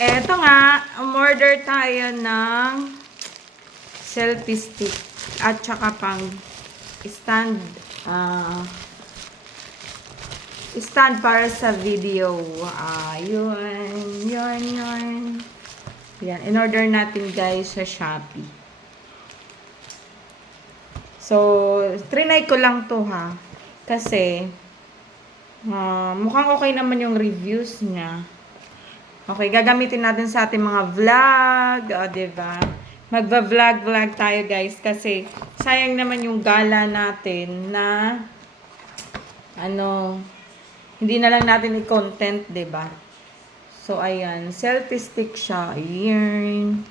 Eto nga, umorder tayo ng selfie stick at saka pang stand stand para sa video. Yun. Yan, in-order natin guys sa Shopee. So, trinay ko lang to ha. Kasi, mukhang okay naman yung reviews niya. Okay, gagamitin natin sa ating mga vlog. O, diba? Magva-vlog tayo guys. Kasi, sayang naman yung gala natin na hindi na lang natin i-content, diba? So, ayan. Selfie stick siya. Ayan.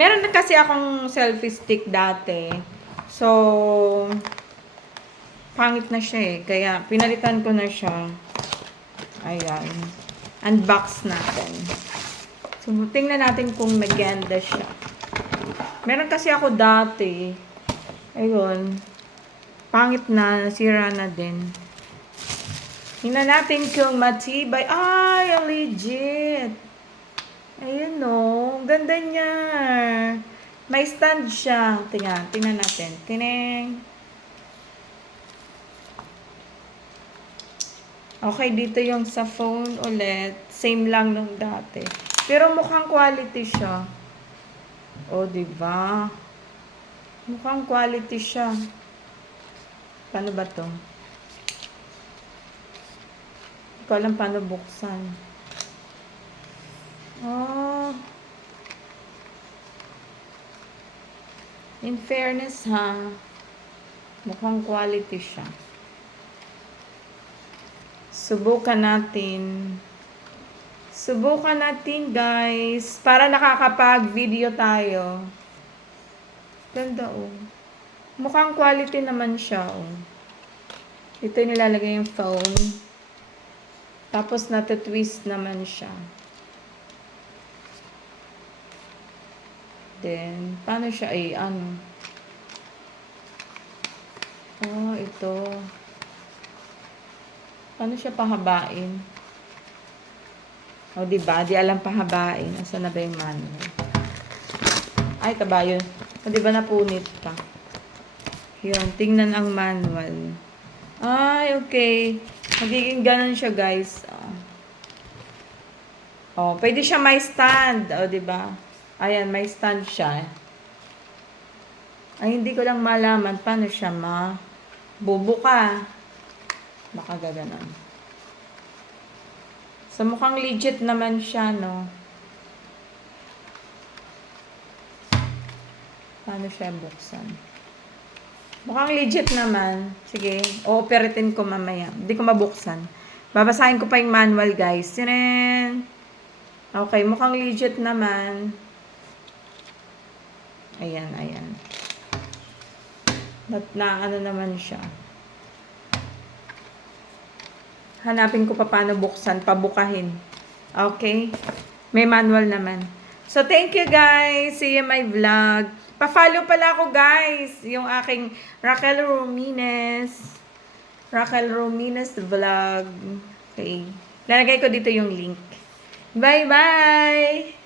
Meron na kasi akong selfie stick dati. So, pangit na siya eh. Kaya, pinalitan ko na siya. Ayan. Unbox natin. So, tingnan natin kung maganda siya. Meron kasi ako dati. Ayun. Pangit na. Nasira na din. Tingnan natin kung matibay. Ay, legit. Ayun o. Ganda niya. May stand siya. Tingnan natin. Tineng. Okay, dito yung sa phone ulit. Same lang nung dati. Pero mukhang quality siya. O, diba? Mukhang quality siya. Paano ba to? Hindi ko alam paano buksan. Oh. In fairness ha. Mukhang quality siya. Subukan natin. Subukan natin, guys. Para nakakapag-video tayo. Ganda, oh. Mukhang quality naman siya, oh. Ito nilalagay yung phone. Tapos, natutwist naman siya. Then, paano siya ay, Oh, ito. Paano siya pahabain? O, diba? Di alam pahabain. Asan na ba yung manual? Ay, taba yun. O, diba napunit pa? Yun, tingnan ang manual. Ay, okay. Magiging ganun siya, guys. O, pwede siya may stand. O, diba? Ayan, may stand siya. Ay, hindi ko lang malaman paano siya mabubuka. Baka gaganon. So, mukhang legit naman siya, no? Paano siya buksan? Mukhang legit naman. Sige, o-operatin ko mamaya. Hindi ko mabuksan. Babasahin ko pa yung manual, guys. Tinen! Okay, mukhang legit naman. Ayan. Ano naman siya. Hanapin ko pa paano buksan, pabukahin. Okay? May manual naman. So, thank you guys. See you my vlog. Pa-follow pala ako guys. Yung aking Raquel Romines vlog. Okay. Lalagay ko dito yung link. Bye-bye!